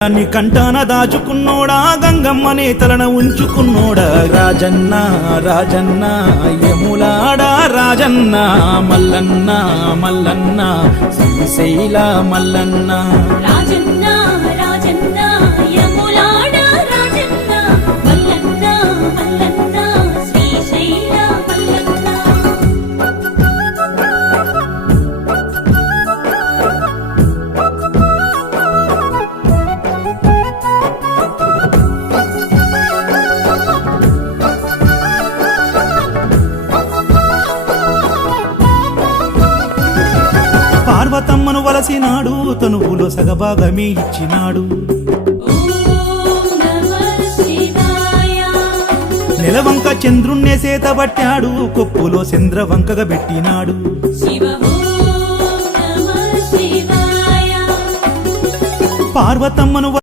నీ కంటాన దాచుకున్నోడా గంగమ్మనే తలన ఉంచుకున్నోడా రాజన్న రాజన్న యములాడ రాజన్న మల్లన్న మల్లన్న శ్రీశైల మల్లన్న రాజన్న రాజన్న యములాడ రాజన్న మల్లన్న మల్లన్న శ్రీశైల మల్లన్న పార్వతమ్మను వలసినాడు తనువులో సగభాగమే ఇచ్చినాడు ఓం నమః శివాయ నెలవంక చంద్రుణ్ణే సేతబట్టాడు కొప్పులో చంద్రవంకగా పెట్టినాడు శివ ఓం నమః శివాయ పార్వతమ్మను